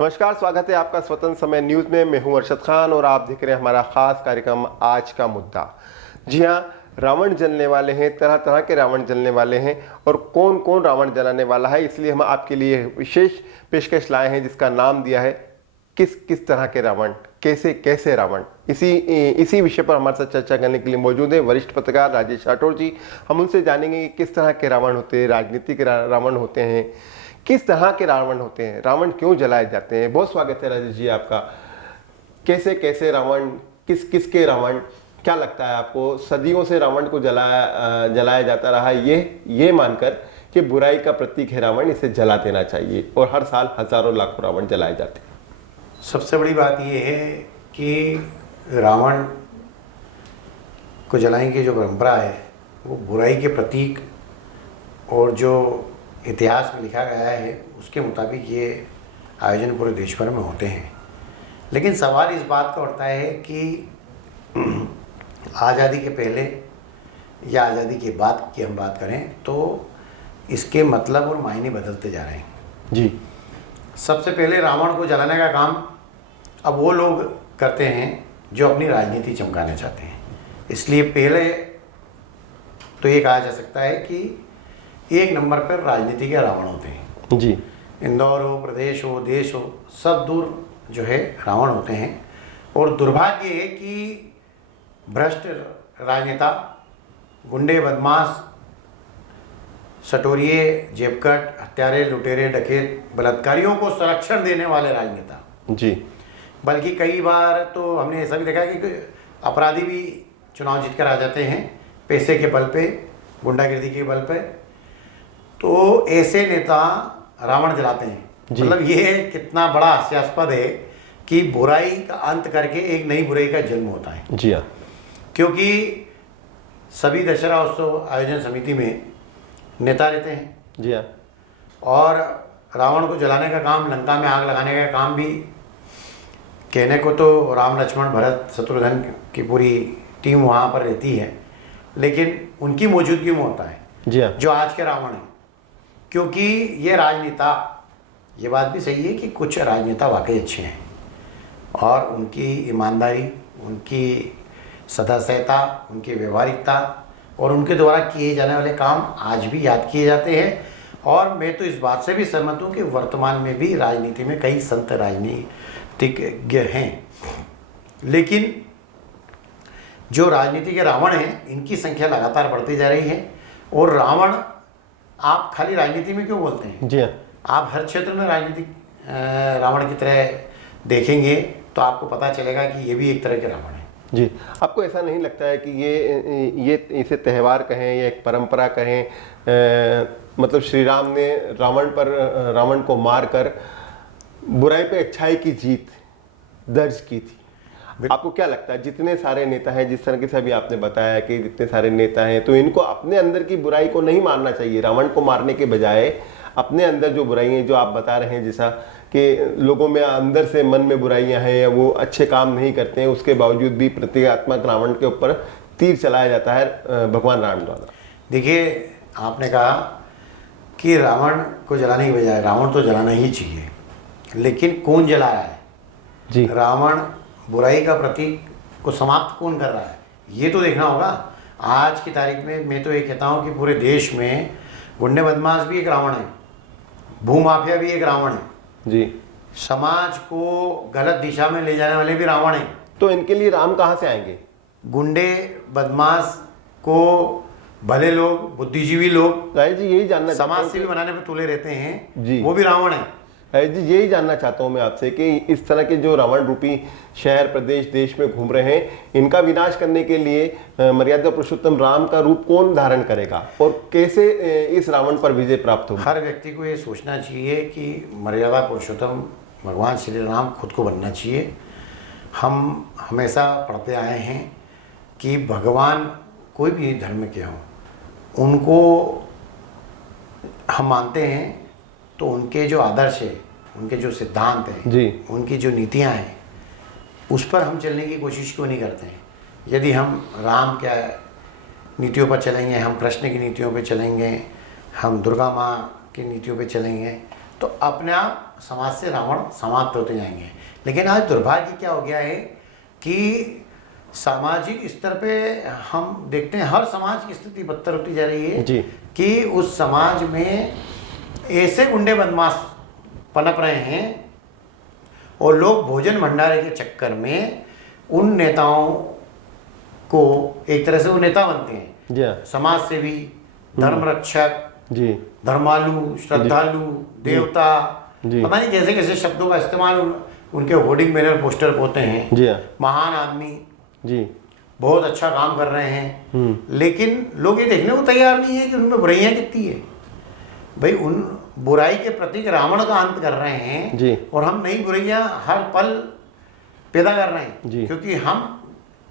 नमस्कार, स्वागत है आपका स्वतंत्र समय न्यूज़ में। मैं हूं अरशद खान और आप देख रहे हैं हमारा खास कार्यक्रम आज का मुद्दा। जी हां, रावण जलने वाले हैं, तरह तरह के रावण जलने वाले हैं और कौन कौन रावण जलाने वाला है, इसलिए हम आपके लिए विशेष पेशकश लाए हैं जिसका नाम दिया है किस किस तरह के रावण, कैसे कैसे रावण। इसी विषय पर हमारे साथ चर्चा करने के लिए मौजूद है वरिष्ठ पत्रकार राजेश राठौर जी। हम उनसे जानेंगे कि किस तरह के रावण होते हैं, राजनीतिक रावण होते हैं, किस तरह के रावण होते हैं, रावण क्यों जलाए जाते हैं। बहुत स्वागत है राजेश जी आपका। कैसे कैसे रावण, किस किस के रावण, क्या लगता है आपको? सदियों से रावण को जलाया जाता रहा ये मानकर कि बुराई का प्रतीक है रावण, इसे जला देना चाहिए, और हर साल हजारों लाखों रावण जलाए जाते हैं। सबसे बड़ी बात यह है कि रावण को जलाने की जो परंपरा है वो बुराई के प्रतीक और जो इतिहास में लिखा गया है उसके मुताबिक ये आयोजन पूरे देश भर में होते हैं। लेकिन सवाल इस बात का उठता है कि आज़ादी के पहले या आज़ादी के बाद की हम बात करें तो इसके मतलब और मायने बदलते जा रहे हैं जी। सबसे पहले रावण को जलाने का काम अब वो लोग करते हैं जो अपनी राजनीति चमकाना चाहते हैं। इसलिए पहले तो ये कहा जा सकता है कि एक नंबर पर राजनीति के रावण होते हैं। जी। इंदौर हो, प्रदेश हो, देश हो, सब दूर जो है रावण होते हैं। और दुर्भाग्य है कि भ्रष्ट राजनेता, गुंडे, बदमाश, सटोरिये, जेबकट, हत्यारे, लुटेरे, डकैत, बलात्कारियों को संरक्षण देने वाले राजनेता जी। बल्कि कई बार तो हमने ऐसा भी देखा है कि अपराधी भी चुनाव जीत कर आ जाते हैं पैसे के बल पे, गुंडागिर्दी के बल पे। तो ऐसे नेता रावण जलाते हैं। मतलब ये कितना बड़ा हास्यास्पद है कि बुराई का अंत करके एक नई बुराई का जन्म होता है। जी हाँ। क्योंकि सभी दशहरा उत्सव आयोजन समिति में नेता रहते हैं। जी हाँ। और रावण को जलाने का काम, लंका में आग लगाने का काम भी कहने को तो राम, लक्ष्मण, भरत, शत्रुघ्न की पूरी टीम वहाँ पर रहती है, लेकिन उनकी मौजूदगी में होता है। जी हाँ। जो आज के रावण हैं, क्योंकि ये राजनेता, ये बात भी सही है कि कुछ राजनेता वाकई अच्छे हैं और उनकी ईमानदारी, उनकी सदासहता, उनकी व्यवहारिकता और उनके द्वारा किए जाने वाले काम आज भी याद किए जाते हैं। और मैं तो इस बात से भी सहमत हूँ कि वर्तमान में भी राजनीति में कई संत राजनीतिज्ञ हैं, लेकिन जो राजनीति के रावण हैं इनकी संख्या लगातार बढ़ती जा रही है। और रावण आप खाली राजनीति में क्यों बोलते हैं? जी हाँ। आप हर क्षेत्र में राजनीतिक रावण की तरह देखेंगे तो आपको पता चलेगा कि ये भी एक तरह के रावण है। जी। आपको ऐसा नहीं लगता है कि ये इसे त्यौहार कहें या एक परंपरा कहें, मतलब श्री राम ने रावण को मार कर बुराई पे अच्छाई की जीत दर्ज की थी? आपको क्या लगता है, जितने सारे नेता हैं, जिस तरह से अभी आपने बताया कि जितने सारे नेता हैं, तो इनको अपने अंदर की बुराई को नहीं मारना चाहिए? रावण को मारने के बजाय अपने अंदर जो बुराइयां जो आप बता रहे हैं, जैसा कि लोगों में अंदर से मन में बुराइयां हैं या वो अच्छे काम नहीं करते हैं, उसके बावजूद भी प्रतीकात्मक रावण के ऊपर तीर चलाया जाता है भगवान राम द्वारा। देखिए, आपने कहा कि रावण को जलाने की बजाय रावण तो जलाना ही चाहिए, लेकिन कौन जला रहा है? जी। रावण बुराई का प्रतीक को समाप्त कौन कर रहा है, ये तो देखना होगा। आज की तारीख में मैं तो ये कहता हूँ कि पूरे देश में गुंडे बदमाश भी एक रावण है, भूमाफिया भी एक रावण है जी, समाज को गलत दिशा में ले जाने वाले भी रावण हैं। तो इनके लिए राम कहाँ से आएंगे? गुंडे बदमाश को भले लोग, बुद्धिजीवी लोग, जी यही जानना, समाज सेवी बनाने में तुले रहते हैं जी, वो भी रावण है। जी यही जानना चाहता हूं मैं आपसे कि इस तरह के जो रावण रूपी शहर, प्रदेश, देश में घूम रहे हैं, इनका विनाश करने के लिए मर्यादा पुरुषोत्तम राम का रूप कौन धारण करेगा और कैसे इस रावण पर विजय प्राप्त होगी? हर व्यक्ति को ये सोचना चाहिए कि मर्यादा पुरुषोत्तम भगवान श्री राम खुद को बनना चाहिए। हम हमेशा पढ़ते आए हैं कि भगवान कोई भी धर्म के हों, उनको हम मानते हैं तो उनके जो आदर्श है, उनके जो सिद्धांत हैं जी, उनकी जो नीतियां हैं, उस पर हम चलने की कोशिश क्यों नहीं करते हैं? यदि हम राम क्या नीतियों पर चलेंगे, हम कृष्ण की नीतियों पर चलेंगे, हम दुर्गा माँ की नीतियों पर चलेंगे, तो अपने आप समाज से रावण समाप्त होते जाएंगे। लेकिन आज दुर्भाग्य क्या हो गया है कि सामाजिक स्तर पे हम देखते हैं हर समाज की स्थिति बदतर होती जा रही है जी। कि उस समाज में ऐसे गुंडे बदमाश पनप रहे हैं और लोग भोजन भंडारे के चक्कर में उन नेताओं को एक तरह से वो नेता बनते हैं, जी हाँ। समाज सेवी, धर्म रक्षक, जी धर्मालु, श्रद्धालु, देवता, जी। पता नहीं कैसे कैसे शब्दों का इस्तेमाल उनके होर्डिंग बैनर पोस्टर होते हैं। जी हाँ। महान आदमी, जी। बहुत अच्छा काम कर रहे हैं, लेकिन लोग ये देखने को तैयार नहीं है कि उनमें बुराइयां कितनी है। भाई उन बुराई के प्रतीक रावण का अंत कर रहे हैं जी। और हम नई बुराइयां हर पल पैदा कर रहे हैं जी। क्योंकि हम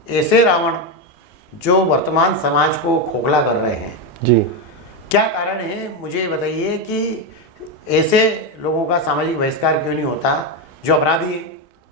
ऐसे रावण जो वर्तमान समाज को खोखला कर रहे हैं। जी। क्या कारण है मुझे बताइए कि ऐसे लोगों का सामाजिक बहिष्कार क्यों नहीं होता जो अपराधी है?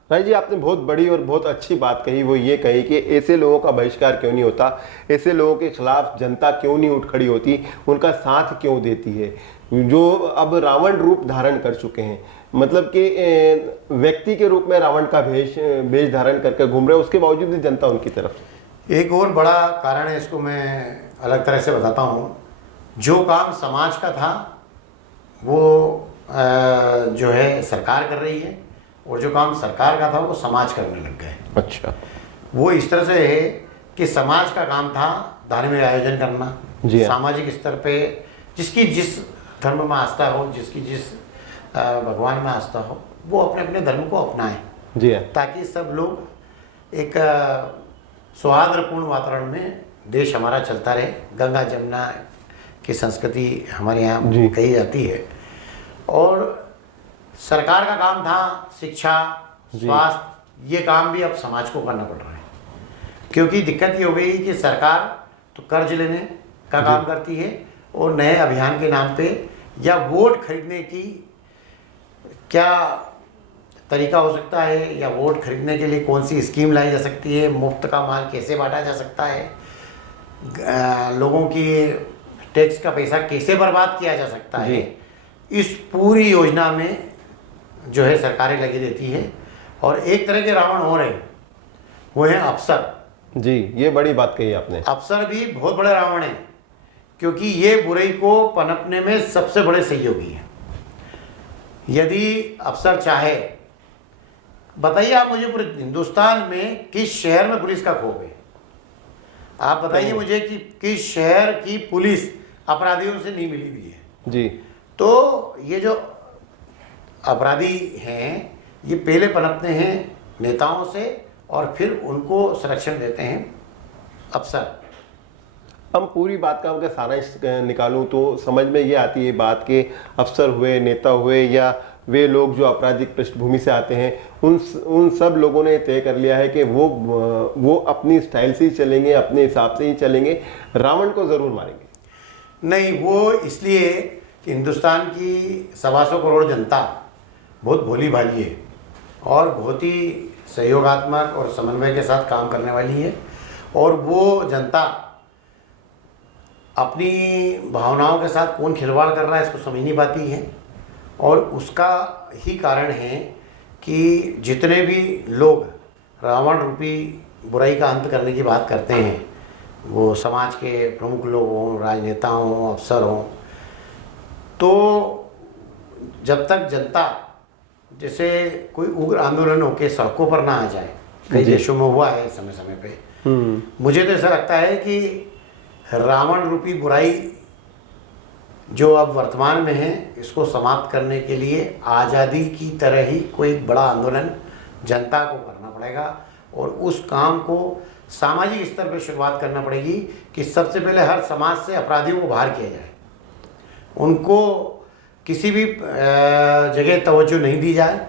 भाई जी, आपने बहुत बड़ी और बहुत अच्छी बात कही, वो ये कही कि ऐसे लोगों का बहिष्कार क्यों नहीं होता, ऐसे लोगों के खिलाफ जनता क्यों नहीं उठ खड़ी होती, उनका साथ क्यों देती है, जो अब रावण रूप धारण कर चुके हैं, मतलब कि व्यक्ति के रूप में रावण का वेश धारण करके घूम रहे हैं, उसके बावजूद भी जनता उनकी तरफ। एक और बड़ा कारण है, इसको मैं अलग तरह से बताता हूँ। जो काम समाज का था वो जो है सरकार कर रही है, और जो काम सरकार का था वो समाज करने लग गए। अच्छा। वो इस तरह से है कि समाज का काम था धार्मिक आयोजन करना, जी हाँ। सामाजिक स्तर पे जिसकी जिस धर्म में आस्था हो, जिसकी जिस भगवान में आस्था हो, वो अपने अपने धर्म को अपनाएं। जी हाँ। ताकि सब लोग एक सौहार्दपूर्ण वातावरण में देश हमारा चलता रहे। गंगा जमुना की संस्कृति हमारे यहाँ कही जाती है। और सरकार का काम था शिक्षा, स्वास्थ्य, ये काम भी अब समाज को करना पड़ रहा है, क्योंकि दिक्कत ये हो गई कि सरकार तो कर्ज लेने का काम करती है और नए अभियान के नाम पे या वोट खरीदने की क्या तरीका हो सकता है, या वोट खरीदने के लिए कौन सी स्कीम लाई जा सकती है, मुफ्त का माल कैसे बांटा जा सकता है, लोगों की टैक्स का पैसा कैसे बर्बाद किया जा सकता है, इस पूरी योजना में जो है सरकारें लगी रहती है। और एक तरह के रावण हो रहे, वो है अफसर। जी, ये बड़ी बात कही आपने। अफसर भी बहुत बड़े रावण हैं, क्योंकि ये बुराई को पनपने में सबसे बड़े सहयोगी हैं। यदि अफसर चाहे, बताइए आप मुझे पूरे हिंदुस्तान में किस शहर में पुलिस का खौफ है? आप बताइए मुझे कि किस शहर की पुलिस अपराधियों से नहीं मिली हुई है? जी। तो ये जो अपराधी हैं ये पहले पनपते हैं नेताओं से और फिर उनको संरक्षण देते हैं अफसर। हम पूरी बात का अगर सारांश निकालूं तो समझ में ये आती है बात के अफसर हुए, नेता हुए, या वे लोग जो आपराधिक पृष्ठभूमि से आते हैं, उन सब लोगों ने तय कर लिया है कि वो अपनी स्टाइल से ही चलेंगे, अपने हिसाब से ही चलेंगे, रावण को ज़रूर मारेंगे। नहीं, वो इसलिए कि हिंदुस्तान की 125 करोड़ जनता बहुत भोली भाली है और बहुत ही सहयोगात्मक और समन्वय के साथ काम करने वाली है, और वो जनता अपनी भावनाओं के साथ कौन खिलवाड़ कर रहा है इसको समझ नहीं पाती है। और उसका ही कारण है कि जितने भी लोग रावण रूपी बुराई का अंत करने की बात करते हैं, वो समाज के प्रमुख लोग हों, राजनेता हों, अफसर हों, तो जब तक जनता जैसे कोई उग्र आंदोलन होकर सड़कों पर ना आ जाए, कई देशों में हुआ है समय समय पे, मुझे तो ऐसा लगता है कि रावण रूपी बुराई जो अब वर्तमान में है इसको समाप्त करने के लिए आज़ादी की तरह ही कोई बड़ा आंदोलन जनता को करना पड़ेगा, और उस काम को सामाजिक स्तर पर शुरुआत करना पड़ेगी कि सबसे पहले हर समाज से अपराधियों को बाहर किया जाए, उनको किसी भी जगह तवज्जो नहीं दी जाए,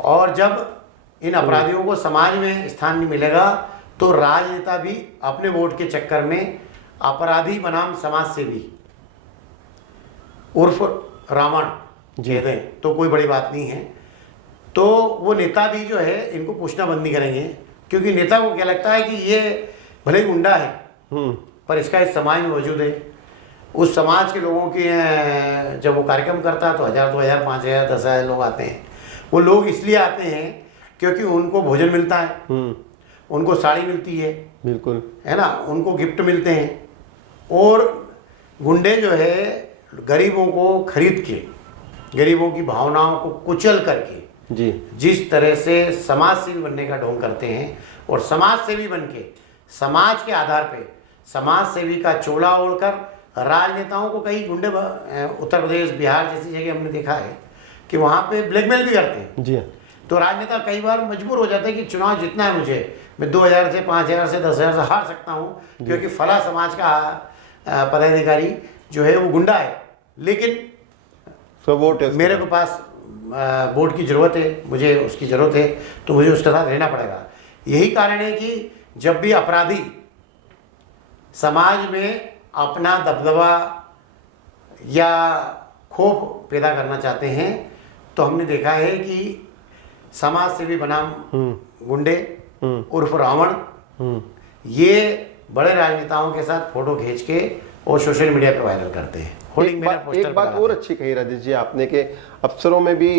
और जब इन अपराधियों को समाज में स्थान नहीं मिलेगा तो राजनेता भी अपने वोट के चक्कर में अपराधी बनाम समाज सेवी उर्फ रावण कह दें तो कोई बड़ी बात नहीं है। तो वो नेता भी जो है इनको पूछना बंद नहीं करेंगे, क्योंकि नेता को क्या लगता है कि ये भले ही गुंडा है पर इसका इस समाज में वजूद है, उस समाज के लोगों की जब वो कार्यक्रम करता है तो 1000, 2000, 5000, 10,000 लोग आते हैं। वो लोग इसलिए आते हैं क्योंकि उनको भोजन मिलता है, उनको साड़ी मिलती है, बिल्कुल, है ना, उनको गिफ्ट मिलते हैं। और गुंडे जो है गरीबों को खरीद के, गरीबों की भावनाओं को कुचल करके जी, जिस तरह से समाज सेवी बनने का ढोंग करते हैं, और समाज सेवी बन के समाज के आधार पे समाज सेवी का चोला ओढ़कर राजनेताओं को कई गुंडे उत्तर प्रदेश, बिहार जैसी जगह हमने देखा है कि वहाँ पे ब्लैकमेल भी करते हैं। जी, तो राजनेता कई बार मजबूर हो जाते हैं कि चुनाव जीतना है मुझे, मैं 2000 से 5000 से 10,000 से हार सकता हूँ क्योंकि फला समाज का पदाधिकारी जो है वो गुंडा है, लेकिन सो वोट है मेरे को पास वोट की ज़रूरत है, मुझे उसकी ज़रूरत है, तो मुझे उसके साथ रहना पड़ेगा। यही कारण है कि जब भी अपराधी समाज में अपना दबदबा या खौफ पैदा करना चाहते हैं तो हमने देखा है कि समाज सेवी बनाम गुंडे उर्फ रावण ये बड़े राजनेताओं के साथ फोटो खींच के और सोशल मीडिया पर वायरल करते हैं। होर्डिंग बैनर, पोस्टर एक बात लगाते और हैं। अच्छी कही राजेश जी आपने कि अफसरों में भी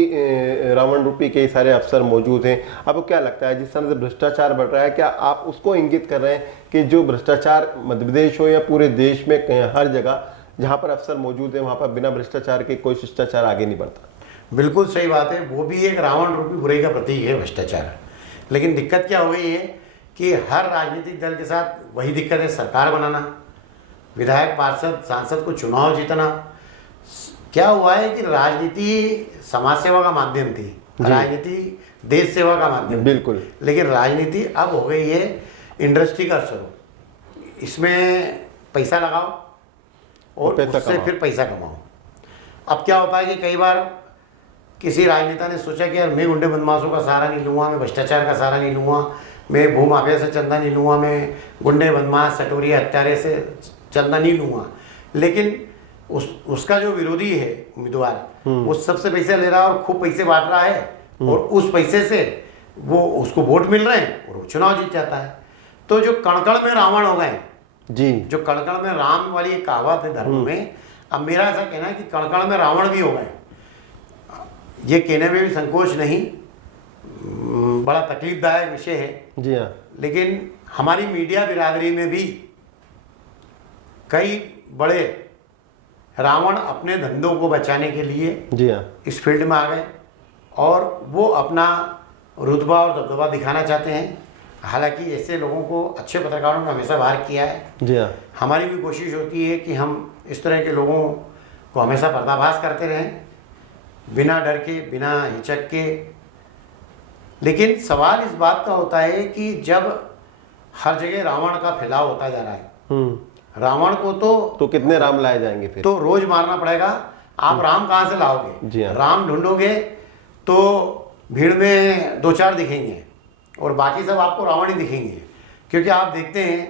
रावण रूपी कई सारे अफसर मौजूद हैं। आपको क्या लगता है जिस तरह से भ्रष्टाचार बढ़ रहा है, क्या आप उसको इंगित कर रहे हैं कि जो भ्रष्टाचार मध्य प्रदेश हो या पूरे देश में कहीं हर जगह जहाँ पर अफसर मौजूद है वहाँ पर बिना भ्रष्टाचार के कोई शिष्टाचार आगे नहीं बढ़ता? बिल्कुल सही बात है, वो भी एक रावण रूपी बुराई का प्रतीक है भ्रष्टाचार। लेकिन दिक्कत क्या हो गई है कि हर राजनीतिक दल के साथ वही दिक्कत है, सरकार बनाना, विधायक, पार्षद, सांसद को चुनाव जीतना। क्या हुआ है कि राजनीति समाज सेवा का माध्यम थी, राजनीति देश सेवा का माध्यम, बिल्कुल, लेकिन राजनीति अब हो गई है इंडस्ट्री का स्वरूप। इसमें पैसा लगाओ और पैसा उससे कमाओ। फिर पैसा कमाओ। अब क्या होता है कि कई बार किसी राजनेता ने सोचा कि यार मैं गुंडे बदमाशों का सहारा नहीं लूँगा, मैं भ्रष्टाचार का सहारा नहीं लूँगा, मैं भूमाफिया से चंदा नहीं लूँगा, मैं गुंडे बदमाश सटोरी हत्यारे से चंदा नहीं लूँगा, लेकिन उसका जो विरोधी है उम्मीदवार वो सबसे पैसे ले रहा है और खूब पैसे बांट रहा है और उस पैसे से वो उसको वोट मिल रहे हैं और वो चुनाव जीत जाता है। तो जो कणकण में रावण हो गए जी, जो कणकण में राम वाली एक कहावत है धर्म में, अब मेरा ऐसा कहना है कि कणकण में रावण भी हो गए। ये कहने में भी संकोच नहीं, बड़ा तकलीफदायक विषय है, जी हाँ, लेकिन हमारी मीडिया बिरादरी में भी कई बड़े रावण अपने धंधों को बचाने के लिए जी हाँ, इस फील्ड में आ गए और वो अपना रुतबा और दबदबा दिखाना चाहते हैं। हालांकि ऐसे लोगों को अच्छे पत्रकारों ने हमेशा बाहर किया है। जी हाँ, हमारी भी कोशिश होती है कि हम इस तरह के लोगों को हमेशा पर्दाफाश करते रहें, बिना डर के, बिना हिचक के। लेकिन सवाल इस बात का होता है कि जब हर जगह रावण का फैलाव होता जा रहा है, रावण को तो कितने राम लाए जाएंगे फिर? तो रोज मारना पड़ेगा। आप राम कहाँ से लाओगे? जी हाँ। राम ढूंढोगे तो भीड़ में 2-4 दिखेंगे और बाकी सब आपको रावण ही दिखेंगे, क्योंकि आप देखते हैं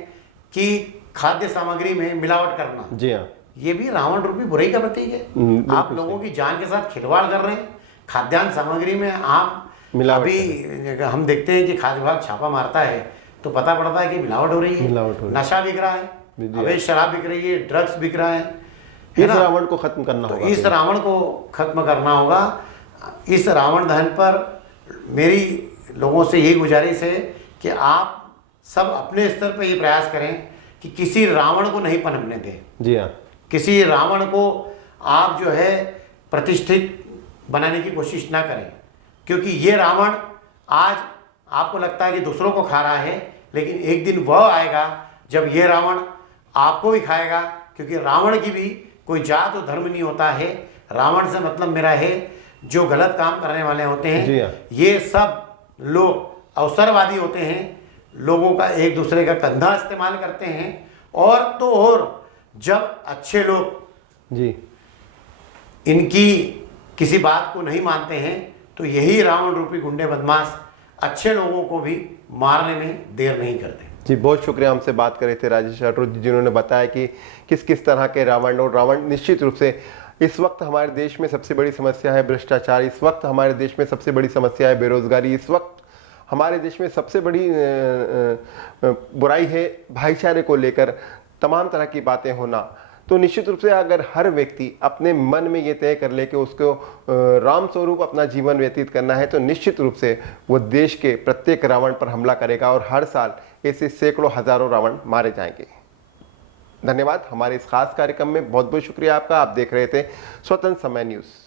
कि खाद्य सामग्री में मिलावट करना, जी हाँ, ये भी रावण रूपी बुराई का प्रतीक है। बिल्कुल आप लोगों की जान के साथ खिलवाड़ कर रहे हैं। खाद्यान्न सामग्री में आप मिलावट अभी हम देखते हैं कि खाद्य विभाग छापा मारता है तो पता पड़ता है कि मिलावट हो रही है, मिलावट हो रही है। नशा बिक रहा है, जी। अवैध शराब बिक रही है, ड्रग्स बिक रहा है इस ना? रावण को खत्म करना तो होगा। इस रावण को खत्म करना होगा। इस रावण दहन पर मेरी लोगों से यही गुजारिश है कि आप सब अपने स्तर पर ये प्रयास करें कि किसी रावण को नहीं पनपने दें। जी हाँ, किसी रावण को आप जो है प्रतिष्ठित बनाने की कोशिश ना करें, क्योंकि ये रावण आज आपको लगता है कि दूसरों को खा रहा है, लेकिन एक दिन वह आएगा जब ये रावण आपको भी खाएगा। क्योंकि रावण की भी कोई जात और धर्म नहीं होता है। रावण से मतलब मेरा है जो गलत काम करने वाले होते जी हैं, हाँ। ये सब लोग अवसरवादी होते हैं, लोगों का एक दूसरे का कंधा इस्तेमाल करते हैं। और तो और जब अच्छे लोग जी, इनकी किसी बात को नहीं मानते हैं तो यही रावण रूपी गुंडे बदमाश अच्छे लोगों को भी मारने में देर नहीं करते। जी, बहुत शुक्रिया। हमसे बात कर रहे थे राजेश राठौर जी, जिन्होंने बताया कि किस किस तरह के रावण, और रावण निश्चित रूप से इस वक्त हमारे देश में सबसे बड़ी समस्या है भ्रष्टाचार, इस वक्त हमारे देश में सबसे बड़ी समस्या है बेरोजगारी, इस वक्त हमारे देश में सबसे बड़ी बुराई है भाईचारे को लेकर तमाम तरह की बातें होना। तो निश्चित रूप से अगर हर व्यक्ति अपने मन में ये तय कर ले कि उसको राम स्वरूप अपना जीवन व्यतीत करना है, तो निश्चित रूप से वो देश के प्रत्येक रावण पर हमला करेगा और हर साल ऐसे सैकड़ों हजारों रावण मारे जाएंगे। धन्यवाद। हमारे इस खास कार्यक्रम में बहुत बहुत शुक्रिया आपका। आप देख रहे थे स्वतंत्र समय न्यूज़।